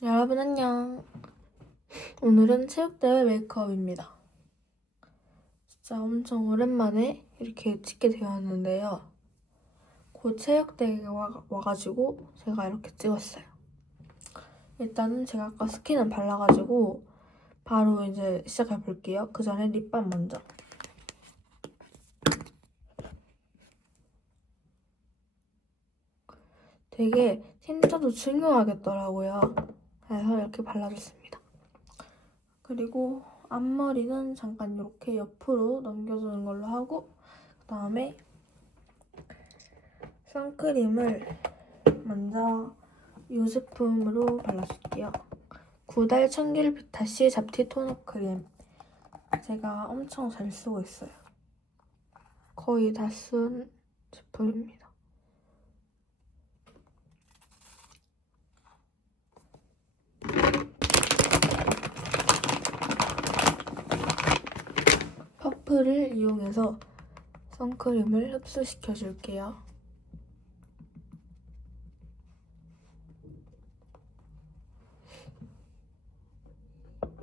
여러분 안녕. 오늘은 체육대회 메이크업입니다. 진짜 엄청 오랜만에 이렇게 찍게 되었는데요. 곧 체육대회가 와- 와가지고 제가 이렇게 찍었어요. 일단은 제가 아까 스킨을 발라가지고 바로 이제 시작해 볼게요. 그 전에 립밤 먼저. 되게 tin트도 중요하겠더라고요. 그래서 이렇게 발라줬습니다. 그리고 앞머리는 잠깐 이렇게 옆으로 넘겨주는 걸로 하고 그 다음에 선크림을 먼저 이 제품으로 발라줄게요. 구달 청길 비타C 잡티 토너 크림 제가 엄청 잘 쓰고 있어요. 거의 다 쓴 제품입니다. 퍼프를 이용해서 선크림을 흡수시켜 줄게요.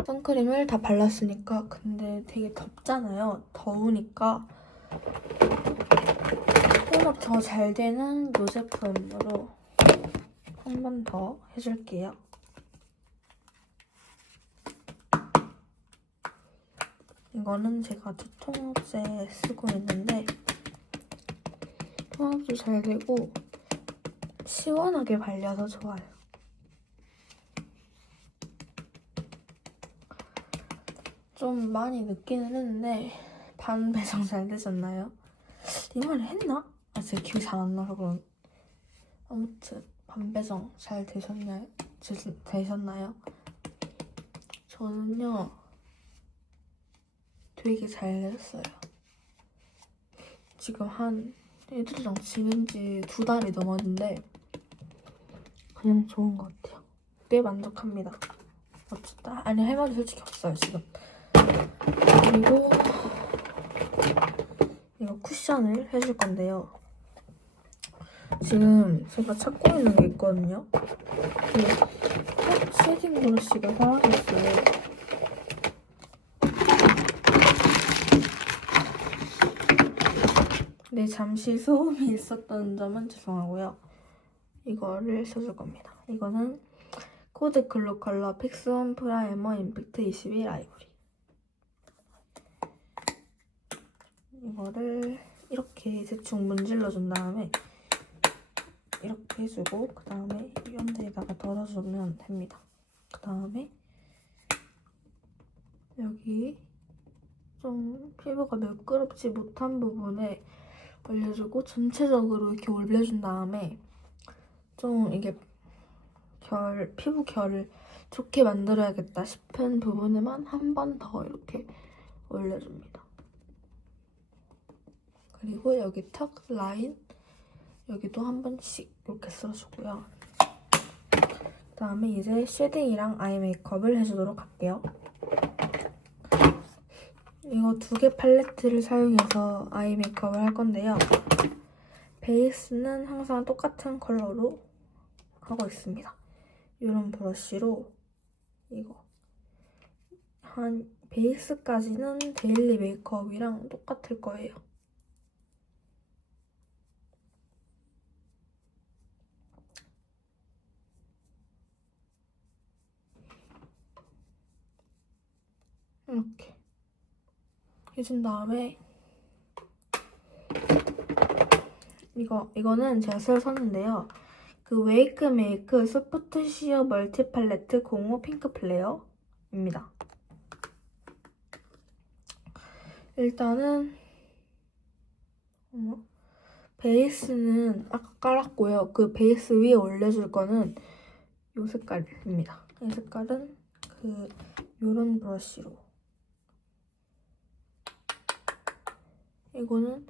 선크림을 다 발랐으니까 근데 되게 덥잖아요. 더우니까 톤업 더 잘 되는 이 제품으로 한 번 더 해줄게요. 이거는 제가 두통제 쓰고 있는데 통합도 잘 되고 시원하게 발려서 좋아요. 좀 많이 늦기는 했는데 반 배송 잘 되셨나요? 이 말을 했나? 아 제가 기억이 잘 안 나서 그런 아무튼 반 배송 잘 되셨나요? 되- 되셨나요? 저는요 되게 잘 됐어요. 지금 한 애들이랑 지낸 지 두 달이 넘었는데 그냥 좋은 것 같아요. 꽤 만족합니다. 어쨌다. 아니 할 말이 솔직히 없어요 지금. 그리고 이거 쿠션을 해줄 건데요. 지금 제가 찾고 있는 게 있거든요. 그 쉐딩 브러쉬가 사라졌어요. 네, 잠시 소음이 있었던 점은 죄송하고요. 이거를 써줄 겁니다. 이거는 코드 글로 컬러 픽스온 프라이머 임팩트 21 아이보리. 이거를 이렇게 대충 문질러 준 다음에 이렇게 해주고 그 다음에 이런데다가 덜어주면 됩니다. 그 다음에 여기 좀 피부가 매끄럽지 못한 부분에 올려주고 전체적으로 이렇게 올려준 다음에 좀 이게 결 피부 결을 좋게 만들어야겠다 싶은 부분에만 한 번 더 이렇게 올려줍니다. 그리고 여기 턱 라인 여기도 한 번씩 이렇게 써주고요. 그 다음에 이제 쉐딩이랑 아이 메이크업을 해주도록 할게요. 이거 두 개 팔레트를 사용해서 아이 메이크업을 할 건데요. 베이스는 항상 똑같은 컬러로 하고 있습니다. 이런 브러쉬로 이거 한 베이스까지는 데일리 메이크업이랑 똑같을 거예요. 이렇게 해준 다음에 이거 이거는 제가 새로 샀는데요. 그 웨이크 메이크 소프트 시어 멀티 팔레트 05 핑크 플레어입니다. 일단은 어머, 베이스는 아까 깔았고요. 그 베이스 위에 올려줄 거는 이 색깔입니다. 이 색깔은 그 요런 브러쉬로 이거는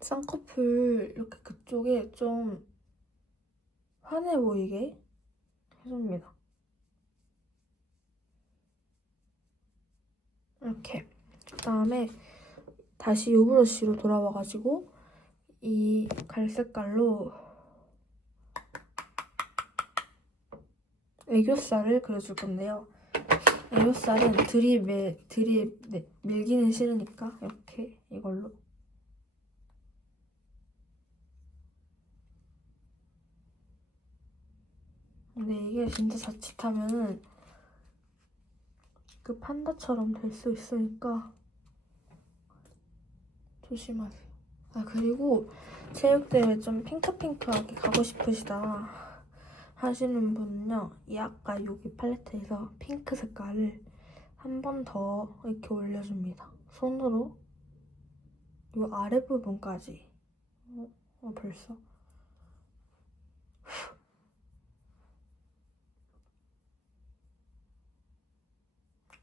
쌍꺼풀 이렇게 그쪽에 좀 환해 보이게 해줍니다. 이렇게. 그 다음에 다시 이 브러쉬로 돌아와가지고 이 갈색깔로 애교살을 그려줄 건데요. 애교살은 들이밀, 들이 네, 밀기는 싫으니까 이렇게 이걸로 근데 이게 진짜 자칫하면은 그 판다처럼 될 수 있으니까 조심하세요. 아 그리고 체육대회 좀 핑크핑크하게 가고 싶으시다 하시는 분은요 이 아까 여기 팔레트에서 핑크 색깔을 한 번 더 이렇게 올려줍니다. 손으로 이 아래 부분까지. 어, 어 벌써.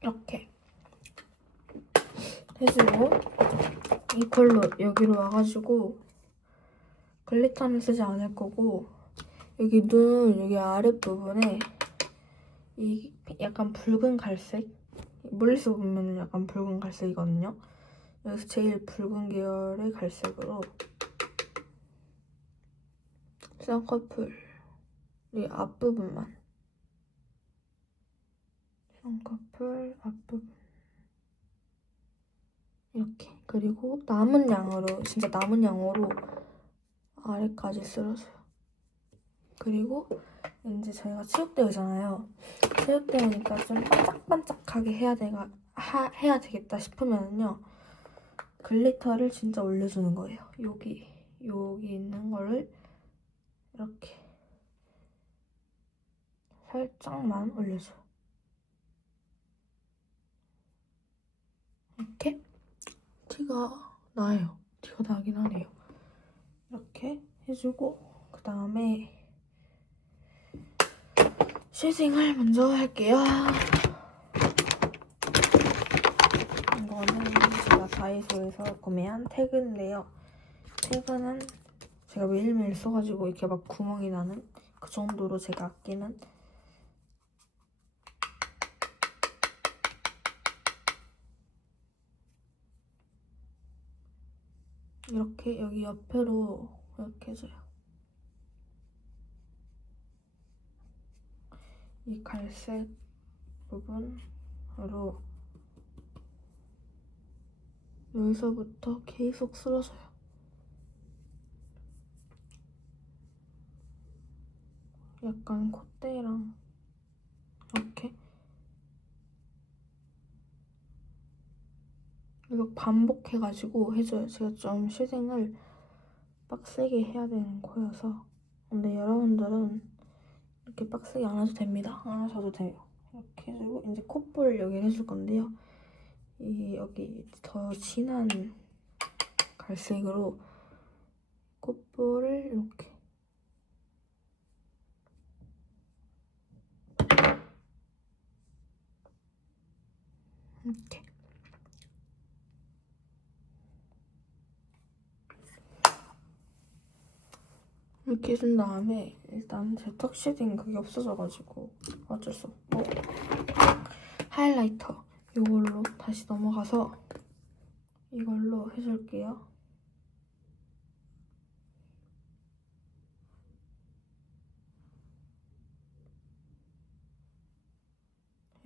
이렇게. 해주고 이걸로 여기로 와가지고 글리터는 쓰지 않을 거고 여기 눈 여기 아랫부분에 이 약간 붉은 갈색? 멀리서 보면 약간 붉은 갈색이거든요. 여기서 제일 붉은 계열의 갈색으로 쌍꺼풀 이 앞부분만. 쌍꺼풀 앞부분. 이렇게. 그리고 남은 양으로 진짜 남은 양으로 아래까지 쓸어줘요 그리고 이제 저희가 체육대회잖아요 체육대회니까 좀 반짝반짝하게 해야 되가 하, 해야 되겠다 싶으면요 글리터를 진짜 올려주는 거예요 여기 여기 있는 거를 이렇게 살짝만 올려줘요 이렇게 티가 나요. 티가 나긴 하네요. 이렇게 해주고 그 다음에 쉐딩을 먼저 할게요. 이거는 제가 다이소에서 구매한 태그인데요. 태그는 제가 매일매일 써가지고 이렇게 막 구멍이 나는 그 정도로 제가 아끼는 이렇게 여기 옆으로 이렇게 해줘요. 이 갈색 부분으로 여기서부터 계속 쓸어줘요. 약간 콧대랑 이렇게 이거 반복해가지고 해줘요. 제가 좀 쉐딩을 빡세게 해야 되는 코여서 근데 여러분들은 이렇게 빡세게 안 하셔도 됩니다. 안 하셔도 돼요. 이렇게 해주고 이제 콧볼 여기를 해줄 건데요. 이 여기 더 진한 갈색으로 콧볼을 이렇게 이렇게 이렇게 해준 다음에 일단 제턱 쉐딩 그게 없어져가지고 어쩔 수 없고 하이라이터 이걸로 다시 넘어가서 이걸로 해줄게요.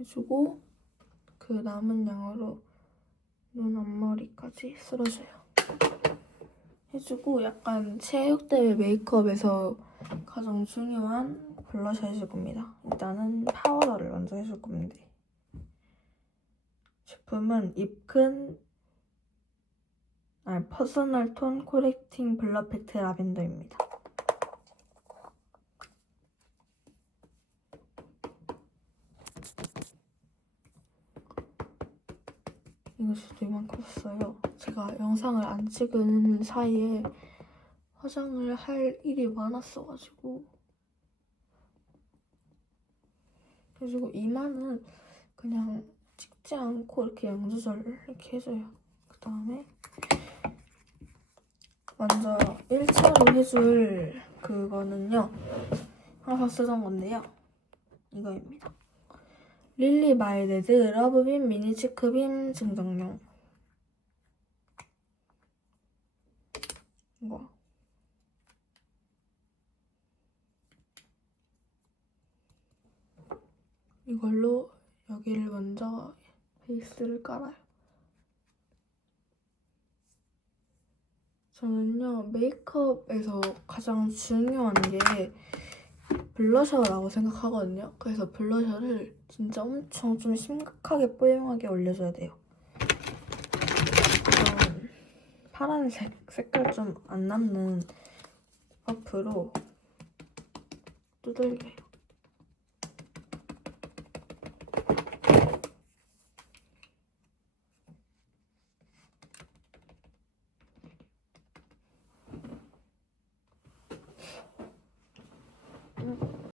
해주고 그 남은 양으로 눈 앞머리까지 쓸어줘요. 해주고 약간 체육대회 메이크업에서 가장 중요한 블러셔 해줄 겁니다. 일단은 파우더를 먼저 해줄 겁니다. 제품은 입큰 아, 퍼스널 톤 코렉팅 블러 팩트 라벤더입니다. 이것도 이만큼 썼어요. 제가 영상을 안 찍은 사이에 화장을 할 일이 많았어가지고 그리고 이마는 그냥 찍지 않고 이렇게 양 조절을 이렇게 해줘요. 그 다음에 먼저 1차로 해줄 그거는요. 항상 쓰던 건데요. 이거입니다. 릴리 마일드 러브빔 미니 치크빔 증정용 이거 이걸로 여기를 먼저 베이스를 깔아요. 저는요, 메이크업에서 가장 중요한 게 블러셔라고 생각하거든요. 그래서 블러셔를 진짜 엄청 좀 심각하게 뽀용하게 올려줘야 돼요. 그런 파란색 색깔 좀 안 남는 퍼프로 두들겨요.